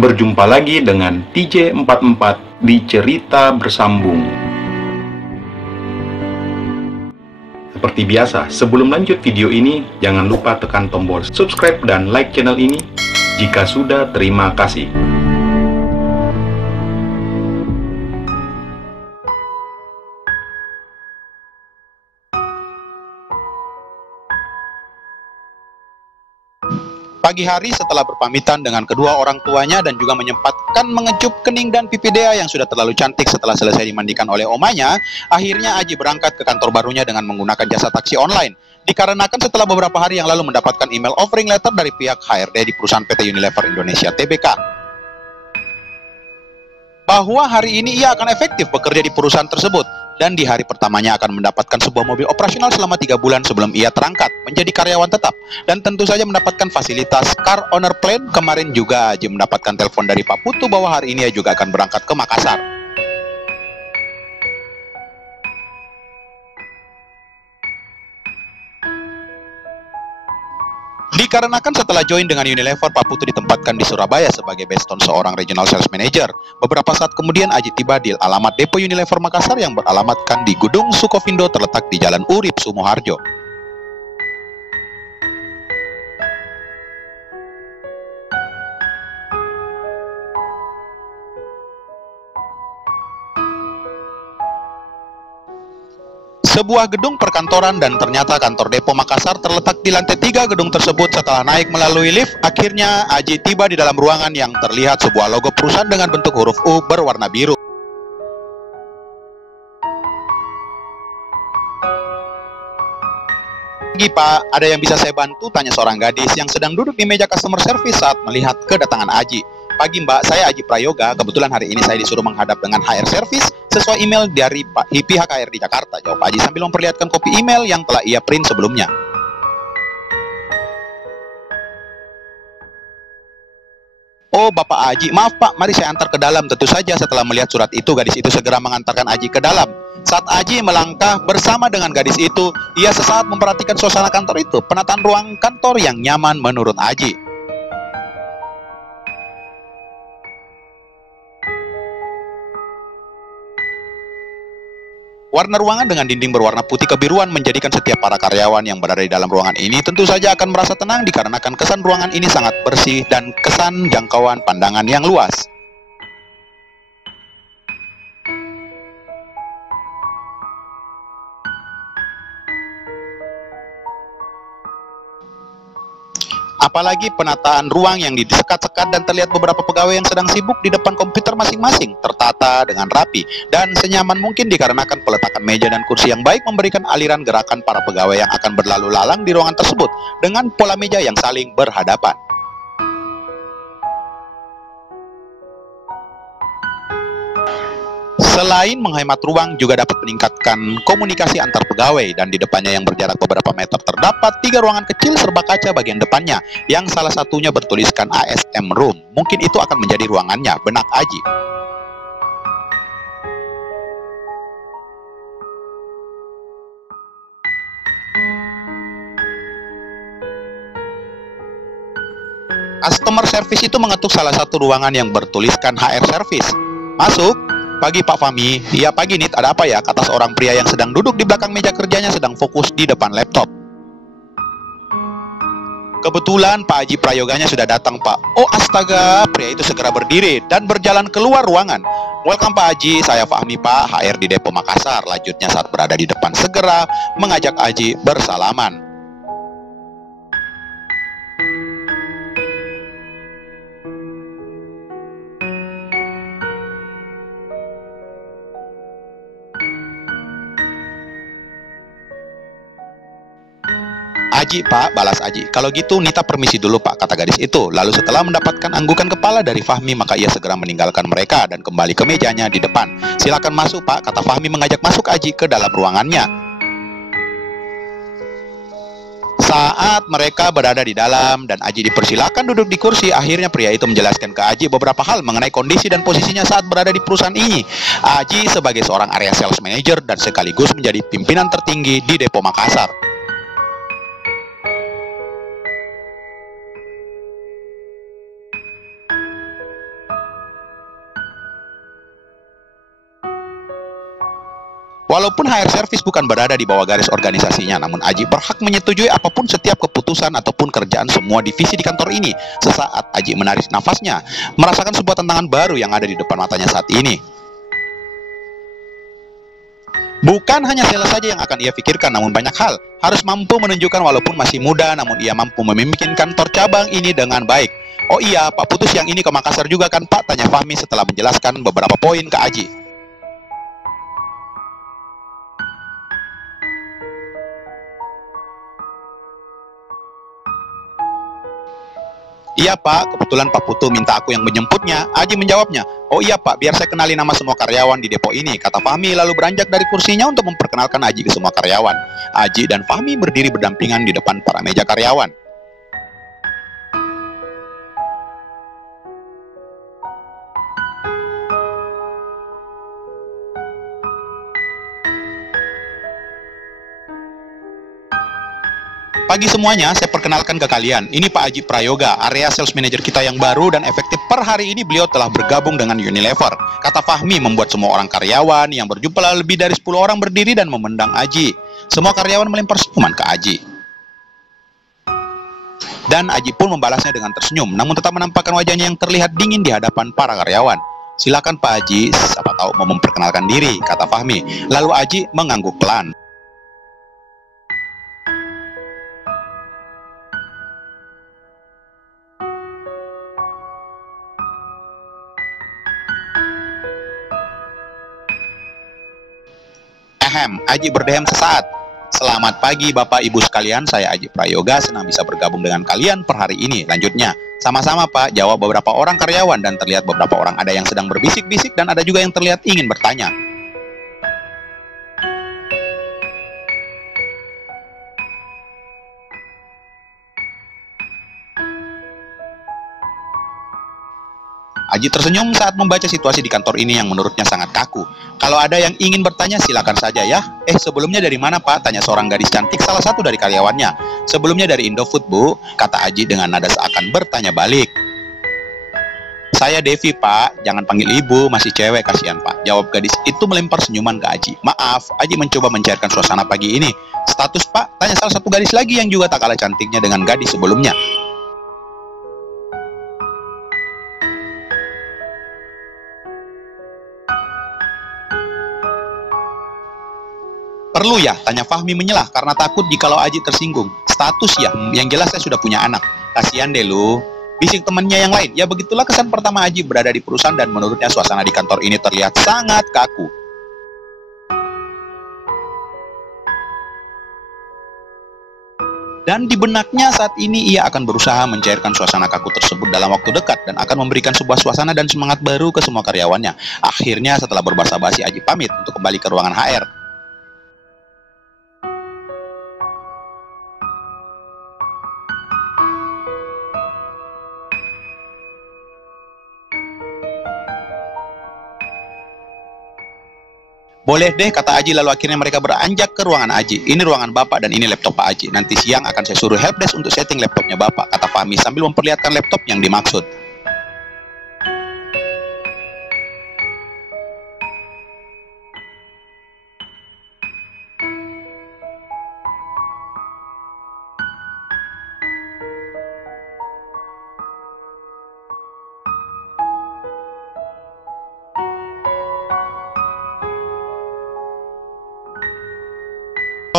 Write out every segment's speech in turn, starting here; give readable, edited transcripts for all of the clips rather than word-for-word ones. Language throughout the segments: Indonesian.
Berjumpa lagi dengan TJ44 di Cerita Bersambung. Seperti biasa, sebelum lanjut video ini, jangan lupa tekan tombol subscribe dan like channel ini. Jika sudah, terima kasih. Pagi hari setelah berpamitan dengan kedua orang tuanya dan juga menyempatkan mengecup kening dan pipi Dea yang sudah terlalu cantik setelah selesai dimandikan oleh omanya, akhirnya Aji berangkat ke kantor barunya dengan menggunakan jasa taksi online. Dikarenakan setelah beberapa hari yang lalu mendapatkan email offering letter dari pihak HRD di perusahaan PT Unilever Indonesia Tbk, bahwa hari ini ia akan efektif bekerja di perusahaan tersebut. Dan di hari pertamanya akan mendapatkan sebuah mobil operasional selama 3 bulan sebelum ia terangkat menjadi karyawan tetap. Dan tentu saja mendapatkan fasilitas car owner plan. Kemarin juga Aji mendapatkan telepon dari Pak Putu bahwa hari ini ia juga akan berangkat ke Makassar. Dikarenakan setelah join dengan Unilever, Pak Putu ditempatkan di Surabaya sebagai baston seorang regional sales manager. Beberapa saat kemudian Aji tiba di alamat depo Unilever Makassar yang beralamatkan di Gedung Sukovindo terletak di Jalan Urip, Sumoharjo. Sebuah gedung perkantoran dan ternyata kantor depo Makassar terletak di lantai 3 gedung tersebut. Setelah naik melalui lift, akhirnya Aji tiba di dalam ruangan yang terlihat sebuah logo perusahaan dengan bentuk huruf U berwarna biru. "Pagi Pak, ada yang bisa saya bantu?" tanya seorang gadis yang sedang duduk di meja customer service saat melihat kedatangan Aji. "Pagi Mbak, saya Aji Prayoga. Kebetulan hari ini saya disuruh menghadap dengan HR Service sesuai email dari pihak HRD Jakarta," jawab Aji sambil memperlihatkan kopi email yang telah ia print sebelumnya. "Oh Bapak Aji, maaf Pak, mari saya antar ke dalam." Tentu saja setelah melihat surat itu, gadis itu segera mengantarkan Aji ke dalam. Saat Aji melangkah bersama dengan gadis itu, ia sesaat memperhatikan suasana kantor itu. Penataan ruang kantor yang nyaman menurut Aji. Warna ruangan dengan dinding berwarna putih kebiruan menjadikan setiap para karyawan yang berada di dalam ruangan ini tentu saja akan merasa tenang dikarenakan kesan ruangan ini sangat bersih dan kesan jangkauan pandangan yang luas. Apalagi penataan ruang yang disekat-sekat dan terlihat beberapa pegawai yang sedang sibuk di depan komputer masing-masing, tertata dengan rapi dan senyaman mungkin dikarenakan peletakan meja dan kursi yang baik memberikan aliran gerakan para pegawai yang akan berlalu lalang di ruangan tersebut dengan pola meja yang saling berhadapan. Selain menghemat ruang, juga dapat meningkatkan komunikasi antar pegawai, dan di depannya yang berjarak beberapa meter terdapat 3 ruangan kecil serba kaca bagian depannya, yang salah satunya bertuliskan ASM Room. Mungkin itu akan menjadi ruangannya, benak Aji. Customer service itu mengetuk salah satu ruangan yang bertuliskan HR Service. "Masuk." "Pagi Pak Fahmi." "Iya pagi Nit, ada apa ya?" kata seorang pria yang sedang duduk di belakang meja kerjanya sedang fokus di depan laptop. "Kebetulan Pak Aji Prayoganya sudah datang Pak." "Oh astaga." Pria itu segera berdiri dan berjalan keluar ruangan. "Welcome Pak Aji, saya Fahmi Pak, HR di Depo Makassar," lanjutnya saat berada di depan segera mengajak Aji bersalaman. "Aji Pak," balas Aji. "Kalau gitu Nita permisi dulu Pak," kata gadis itu. Lalu setelah mendapatkan anggukan kepala dari Fahmi, maka ia segera meninggalkan mereka dan kembali ke mejanya di depan. "Silakan masuk Pak," kata Fahmi mengajak masuk Aji ke dalam ruangannya. Saat mereka berada di dalam dan Aji dipersilakan duduk di kursi, akhirnya pria itu menjelaskan ke Aji beberapa hal mengenai kondisi dan posisinya saat berada di perusahaan ini. Aji sebagai seorang area sales manager dan sekaligus menjadi pimpinan tertinggi di Depo Makassar. Walaupun HR Service bukan berada di bawah garis organisasinya, namun Aji berhak menyetujui apapun setiap keputusan ataupun kerjaan semua divisi di kantor ini. Sesaat Aji menarik nafasnya, merasakan sebuah tantangan baru yang ada di depan matanya saat ini. Bukan hanya sales saja yang akan ia pikirkan, namun banyak hal. Harus mampu menunjukkan walaupun masih muda, namun ia mampu memimpin kantor cabang ini dengan baik. Oh iya, Pak Putus yang ini ke Makassar juga kan Pak? Tanya Fahmi setelah menjelaskan beberapa poin ke Aji. Iya Pak, kebetulan Pak Putu minta aku yang menjemputnya. Aji menjawabnya, oh iya Pak, biar saya kenali nama semua karyawan di depo ini, kata Fahmi lalu beranjak dari kursinya untuk memperkenalkan Aji ke semua karyawan. Aji dan Fahmi berdiri berdampingan di depan para meja karyawan. Pagi semuanya, saya perkenalkan ke kalian. Ini Pak Aji Prayoga, area sales manager kita yang baru dan efektif per hari ini beliau telah bergabung dengan Unilever. Kata Fahmi membuat semua orang karyawan yang berjumlah lebih dari 10 orang berdiri dan memandang Aji. Semua karyawan melempar senyuman ke Aji. Dan Aji pun membalasnya dengan tersenyum, namun tetap menampakkan wajahnya yang terlihat dingin di hadapan para karyawan. Silakan Pak Aji, siapa tahu mau memperkenalkan diri, kata Fahmi. Lalu Aji mengangguk pelan. Aji berdehem sesaat. Selamat pagi Bapak Ibu sekalian, saya Aji Prayoga, senang bisa bergabung dengan kalian per hari ini. Lanjutnya, sama-sama Pak, jawab beberapa orang karyawan dan terlihat beberapa orang ada yang sedang berbisik-bisik dan ada juga yang terlihat ingin bertanya. Aji tersenyum saat membaca situasi di kantor ini yang menurutnya sangat kaku. Kalau ada yang ingin bertanya silakan saja ya. Sebelumnya dari mana Pak? Tanya seorang gadis cantik salah satu dari karyawannya. Sebelumnya dari Indofood Bu, kata Aji dengan nada seakan bertanya balik. Saya Devi Pak, jangan panggil ibu, masih cewek kasihan Pak. Jawab gadis itu melempar senyuman ke Aji. Maaf, Aji mencoba mencairkan suasana pagi ini. Status Pak? Tanya salah satu gadis lagi yang juga tak kalah cantiknya dengan gadis sebelumnya. Perlu ya? Tanya Fahmi menyelah karena takut jikalau Aji tersinggung. Status ya, yang jelas saya sudah punya anak. Kasihan deh lu. Bisik temannya yang lain. Ya begitulah kesan pertama Aji berada di perusahaan dan menurutnya suasana di kantor ini terlihat sangat kaku. Dan di benaknya saat ini ia akan berusaha mencairkan suasana kaku tersebut dalam waktu dekat dan akan memberikan sebuah suasana dan semangat baru ke semua karyawannya. Akhirnya setelah berbasa-basi Aji pamit untuk kembali ke ruangan HR. Boleh deh, kata Aji lalu akhirnya mereka beranjak ke ruangan Aji. Ini ruangan Bapak dan ini laptop Pak Aji. Nanti siang akan saya suruh helpdesk untuk setting laptopnya Bapak, kata Fahmi sambil memperlihatkan laptop yang dimaksud.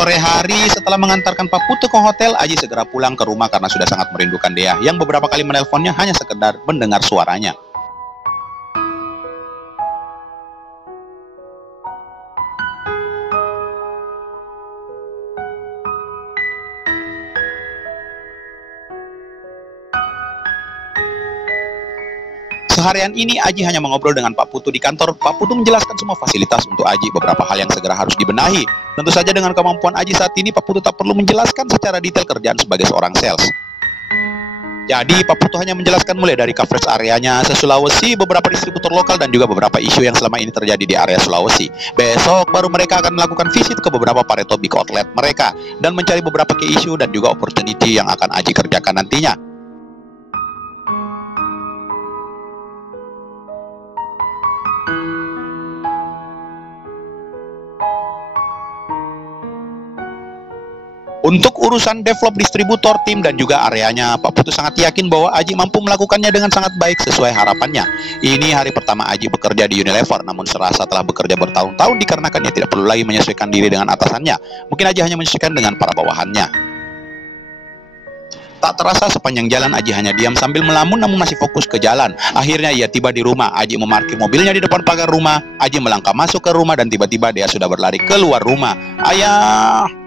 Sore hari setelah mengantarkan Pak Putu ke hotel, Aji segera pulang ke rumah karena sudah sangat merindukan Dea yang beberapa kali menelponnya hanya sekedar mendengar suaranya. Seharian ini Aji hanya mengobrol dengan Pak Putu di kantor. Pak Putu menjelaskan semua fasilitas untuk Aji, beberapa hal yang segera harus dibenahi. Tentu saja dengan kemampuan Aji saat ini, Pak Putu tak perlu menjelaskan secara detail kerjaan sebagai seorang sales. Jadi Pak Putu hanya menjelaskan mulai dari coverage areanya se-Sulawesi, beberapa distributor lokal dan juga beberapa isu yang selama ini terjadi di area Sulawesi. Besok baru mereka akan melakukan visit ke beberapa Pareto Big Outlet mereka dan mencari beberapa key issue dan juga opportunity yang akan Aji kerjakan nantinya. Untuk urusan develop distributor, tim, dan juga areanya, Pak Putu sangat yakin bahwa Aji mampu melakukannya dengan sangat baik sesuai harapannya. Ini hari pertama Aji bekerja di Unilever, namun serasa telah bekerja bertahun-tahun dikarenakan ia tidak perlu lagi menyesuaikan diri dengan atasannya. Mungkin Aji hanya menyesuaikan dengan para bawahannya. Tak terasa sepanjang jalan Aji hanya diam sambil melamun namun masih fokus ke jalan. Akhirnya ia tiba di rumah. Aji memarkir mobilnya di depan pagar rumah. Aji melangkah masuk ke rumah dan tiba-tiba dia sudah berlari keluar rumah. Ayah!